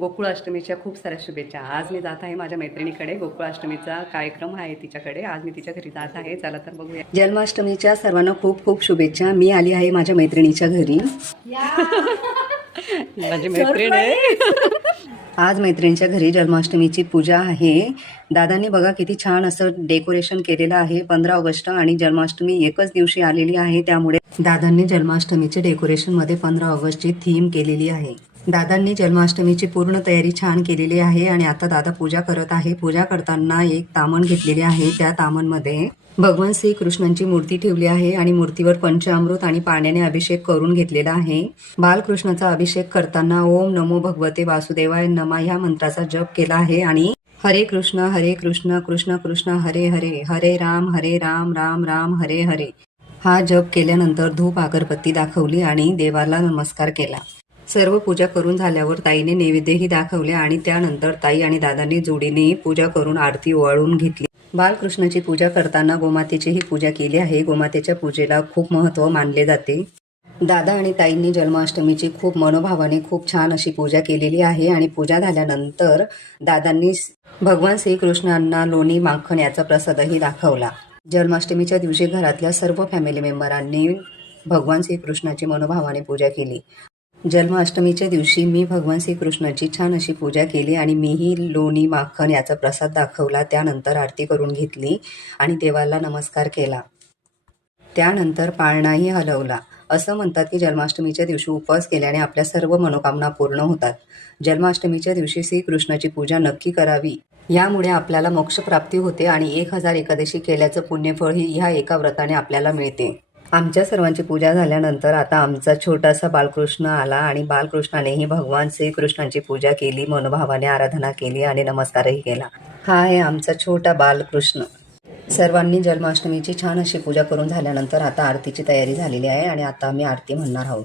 गोकुळाष्टमीच्या खूप साऱ्या शुभेच्छा. आज मी जात आहे माझ्या मैत्रिणीकडे. गोकुळाष्टमीचा कार्यक्रम आहे तिच्याकडे. आज मी तिच्या घरी जात आहे. चला तर बघूया. जन्माष्टमीच्या सर्वांना खूप खूप शुभेच्छा. मी आली आहे माझ्या मैत्रिणीच्या घरी. माझी मैत्रीण आहे. आज मैत्रिणीच्या घरी जन्माष्टमीची पूजा आहे. दादांनी बघा किती छान असं डेकोरेशन केलेलं आहे. 15 ऑगस्ट आणि जन्माष्टमी एकच दिवशी आलेली आहे, त्यामुळे दादांनी जन्माष्टमीचे डेकोरेशनमध्ये 15 ऑगस्टची थीम केलेली आहे. दादांनी जन्माष्टमीची पूर्ण तयारी छान केलेली आहे आणि आता दादा पूजा करत आहे. पूजा करताना एक तामण घेतलेली आहे. त्या तामणमध्ये भगवान श्रीकृष्णांची मूर्ती ठेवली आहे आणि मूर्तीवर पंचामृत आणि पाण्याने अभिषेक करून घेतलेला आहे. बालकृष्णाचा अभिषेक करताना ओम नमो भगवते वासुदेवाय नमः या मंत्राचा जप केला आहे आणि हरे कृष्ण कृष्ण कृष्ण हरे हरे, हरे राम राम राम हरे हरे हा जप केल्यानंतर धूप अगरबत्ती दाखवली आणि देवाला नमस्कार केला. सर्व पूजा करून झाल्यावर ताईने नैवेद्यही दाखवले आणि त्यानंतर ताई आणि दादांनी जोडीने पूजा करून आरती ओवाळून घेतली. बालकृष्णाची पूजा करताना गोमातेचीही पूजा केली आहे. गोमातेच्या पूजेला खूप महत्त्व मानले जाते. दादा आणि ताईंनी जन्माष्टमीची खूप मनोभावाने खूप छान अशी पूजा केलेली आहे आणि पूजा झाल्यानंतर दादांनी भगवान श्रीकृष्णांना लोणी माखन याचा प्रसादही दाखवला. जन्माष्टमीच्या दिवशी घरातल्या सर्व फॅमिली मेंबरांनी भगवान श्रीकृष्णाची मनोभावाने पूजा केली. जन्माष्टमीच्या दिवशी मी भगवान श्रीकृष्णाची छान अशी पूजा केली आणि मीही लोणी माखन याचा प्रसाद दाखवला. त्यानंतर आरती करून घेतली आणि देवाला नमस्कार केला. त्यानंतर पाळणाही हलवला. असं म्हणतात की जन्माष्टमीच्या दिवशी उपवास केल्याने आपल्या सर्व मनोकामना पूर्ण होतात. जन्माष्टमीच्या दिवशी श्रीकृष्णाची पूजा नक्की करावी. यामुळे आपल्याला मोक्षप्राप्ती होते आणि 1000 एकादशी केल्याचं पुण्यफळही ह्या एका व्रताने आपल्याला मिळते. आमच्या सर्वांची पूजा झाल्यानंतर आता आमचा छोटासा बालकृष्ण आला आणि बालकृष्णानेही भगवान श्रीकृष्णांची पूजा केली, मनोभावाने आराधना केली आणि नमस्कारही केला. हा आहे आमचा छोटा बालकृष्ण. सर्वांनी जन्माष्टमीची छान अशी पूजा करून झाल्यानंतर आता आरतीची तयारी झालेली आहे आणि आता आम्ही आरती म्हणणार आहोत.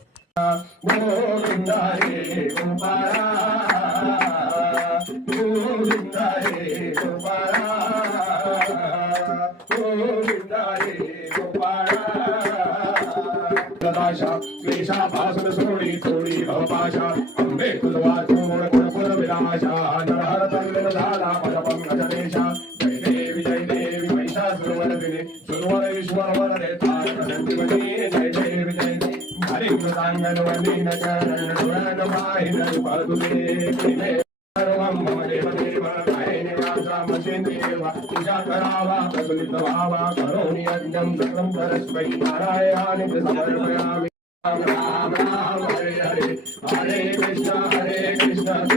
क्लेशा भासुर सोडी थोडी भवपाशा अंबे तुझवा चूड कुणकुण विलाशा नरहर तल्लिन झाला पदपंकजदेशा जय देवी महिषासुरवरदिने सुरवर विश्ववर देता जय देवी हरि मृतांगन वंदीन चरण दुरण माहिन पदुले प्रेमे सर्वं मम देव देव काय निवासा मसेंदेवा तुझा करावा प्रसलित भावा करोमि यज्ञं सकलं परस्मै नारायणाय समर्पयामि. राम राम हरे हरे, हरे कृष्ण